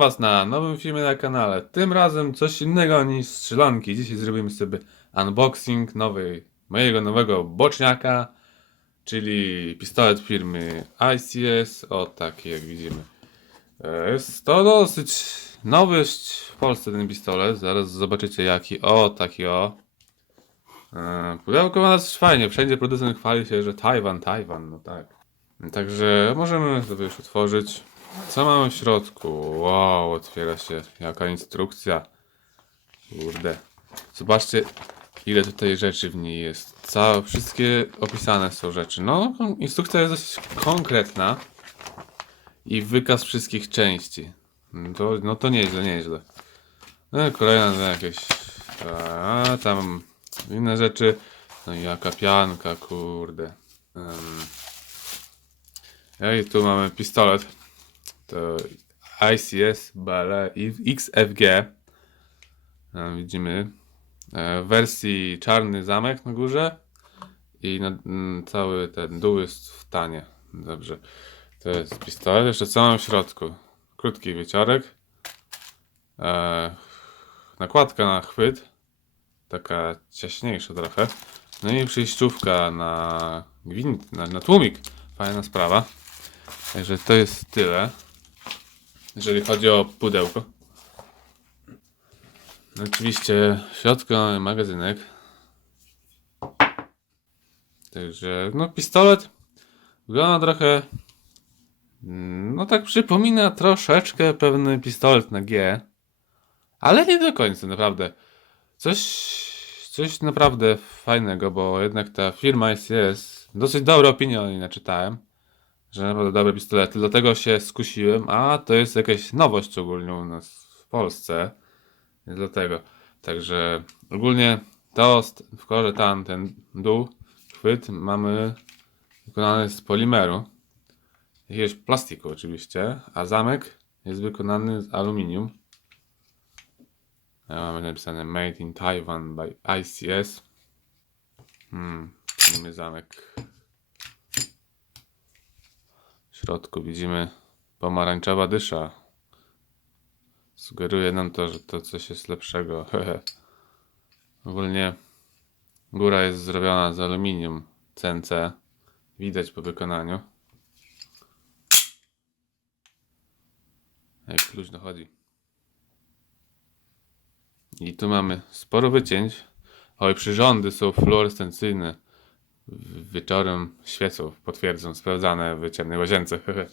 Was na nowym filmie na kanale. Tym razem coś innego niż strzelanki. Dzisiaj zrobimy sobie unboxing nowej, mojego nowego boczniaka, czyli pistolet firmy ICS. O taki jak widzimy. Jest to dosyć nowość w Polsce ten pistolet. Zaraz zobaczycie jaki. O, taki o. E, Pudełko ma dosyć fajnie. Wszędzie producent chwali się, że Tajwan, Tajwan, no tak. Także możemy sobie już otworzyć. Co mamy w środku? Wow, otwiera się jaka instrukcja. Kurde. Zobaczcie, ile tutaj rzeczy w niej jest. Całe, wszystkie opisane są rzeczy. No, instrukcja jest dosyć konkretna. I wykaz wszystkich części. No to, no to nieźle, nieźle. No, kolejna to jakieś. A, tam inne rzeczy. No i jaka pianka, kurde. Um. I tu mamy pistolet. To ICS BL i XFG. No, widzimy e, w wersji czarny zamek na górze i na, mm, cały ten dół jest w tanie. Dobrze. To jest pistolet. Jeszcze co mam w środku? Krótki wyciorek. E, nakładka na chwyt. Taka ciaśniejsza trochę. No i przejściówka na gwint, na, na tłumik. Fajna sprawa. Także to jest tyle. Jeżeli chodzi o pudełko. Oczywiście w środku mamy magazynek. Także no pistolet wygląda trochę mm, no tak przypomina troszeczkę pewny pistolet na G. Ale nie do końca naprawdę. Coś, coś naprawdę fajnego, bo jednak ta firma ICS, dosyć dobre opinie o niej naczytałem że naprawdę dobre pistolety, dlatego się skusiłem, a to jest jakaś nowość ogólnie u nas w Polsce, więc dlatego. Także ogólnie toast w kolorze tan, ten dół, chwyt mamy wykonany z polimeru, jakiegoś plastiku oczywiście, a zamek jest wykonany z aluminium. Ja mamy napisane Made in Taiwan by ICS. Hmm, mamy zamek. W środku widzimy pomarańczowa dysza. Sugeruje nam to, że to coś jest lepszego. Ogólnie góra jest zrobiona z aluminium CNC. Widać po wykonaniu. Jak luźno chodzi. I tu mamy sporo wycięć. Oj, przyrządy są fluorescencyjne wieczorem świecą, potwierdzą, sprawdzane w ciemnej łazience.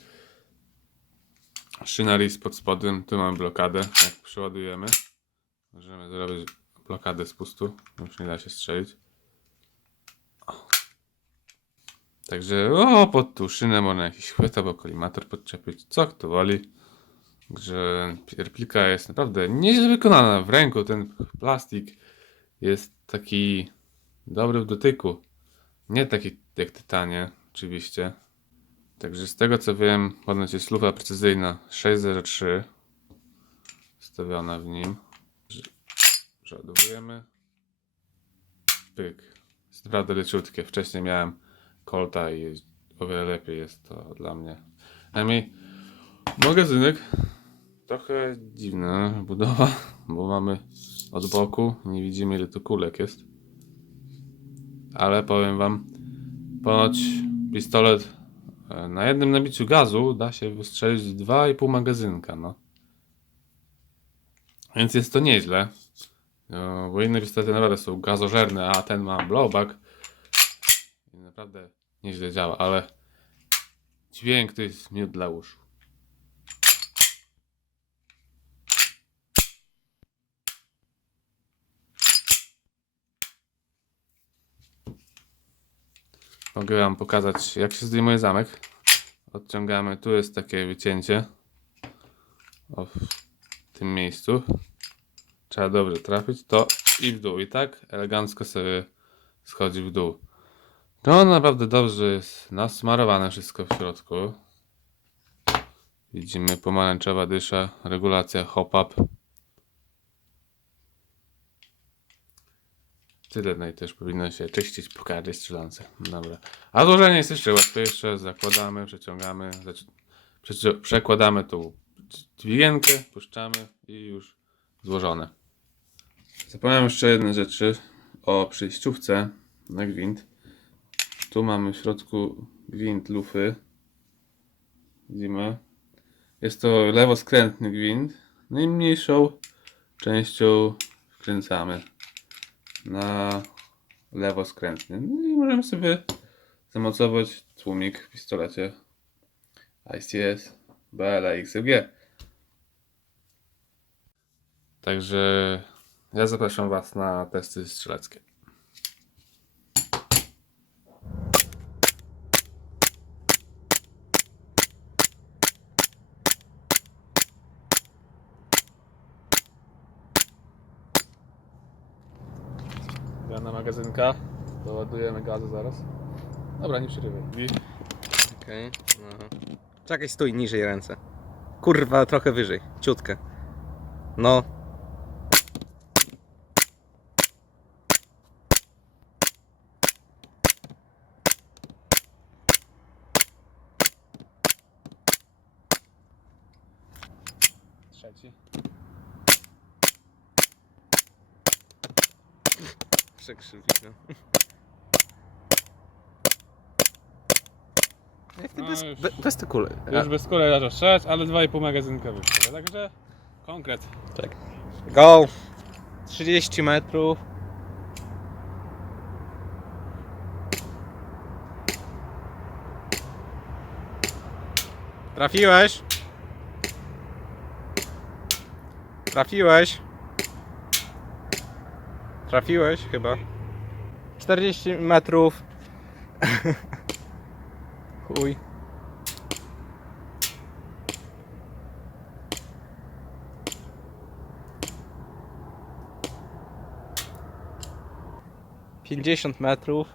Szynaris pod spodem, tu mamy blokadę, jak przeładujemy. Możemy zrobić blokadę z pustu, już nie da się strzelić. Także, o, pod tą szynę można jakiś chwyt albo kolimator podczepić, co kto woli. Także replika jest naprawdę nieźle wykonana w ręku, ten plastik jest taki dobry w dotyku. Nie taki jak tytanie, oczywiście. Także z tego co wiem, ponoć jest lufa precyzyjna 603 wstawiona w nim. Przeładowujemy. Pyk. Jest naprawdę leciutkie. Wcześniej miałem Colta i o wiele lepiej jest to dla mnie. Najmniej magazynek. Trochę dziwna budowa, bo mamy od boku, nie widzimy ile tu kulek jest ale powiem wam, ponoć pistolet e, na jednym nabiciu gazu da się wystrzelić 2,5 magazynka, no. Więc jest to nieźle. No, bo inne pistolety naprawdę są gazożerne, a ten ma blowback. I naprawdę nieźle działa, ale dźwięk to jest miód dla uszu. Mogę wam pokazać jak się zdejmuje zamek. Odciągamy, tu jest takie wycięcie. O, w tym miejscu. Trzeba dobrze trafić to i w dół. I tak elegancko sobie schodzi w dół. No naprawdę dobrze jest nasmarowane wszystko w środku. Widzimy pomarańczowa dysza, regulacja hop-up. Tyle no i też powinno się czyścić po każdej strzelance. Dobra. A złożenie jest jeszcze łatwiejsze. Zakładamy, przeciągamy, przekładamy tą dźwigienkę, puszczamy i już złożone. Zapomniałem jeszcze jednej rzeczy o przejściówce na gwint. Tu mamy w środku gwint lufy. Widzimy. Jest to lewoskrętny gwint. Najmniejszą częścią wkręcamy na lewoskrętny. No i możemy sobie zamocować tłumik w pistolecie ICS BLA XLG. Także ja zapraszam Was na testy strzeleckie. Dana magazynka. Doładujemy gazu zaraz. Dobra, nie przerywaj. Okej. Czekaj, stój niżej ręce. Kurwa, trochę wyżej. Ciutkę. No. Przekrzywiłem. Jak ty No bez, już. be, bez te kule. Już bez kule raczej strzelać, ale 2,5 magazynka wyszło. Także konkret. Go! 30 metrów. Trafiłeś? Trafiłeś? Trafiłeś chyba. 40 metrów. Chuj. Pięćdziesiąt metrów.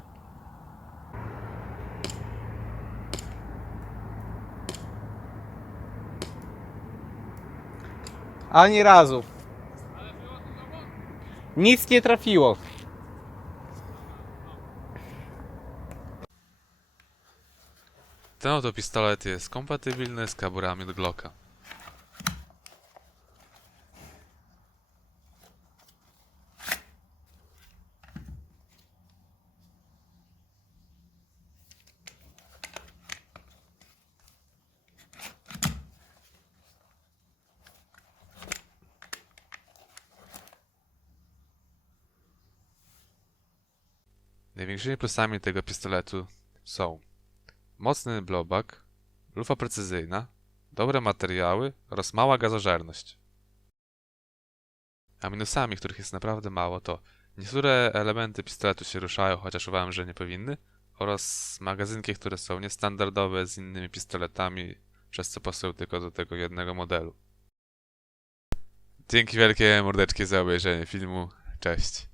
Ani razu. Nic nie trafiło. Ten oto pistolet jest kompatybilny z kaburami Glocka. Największymi plusami tego pistoletu są mocny blowback, lufa precyzyjna, dobre materiały oraz mała gazożerność. A minusami, których jest naprawdę mało, to niektóre elementy pistoletu się ruszają, chociaż uważam, że nie powinny, oraz magazynki, które są niestandardowe z innymi pistoletami, przez co pasują tylko do tego jednego modelu. Dzięki wielkie mordeczki za obejrzenie filmu. Cześć.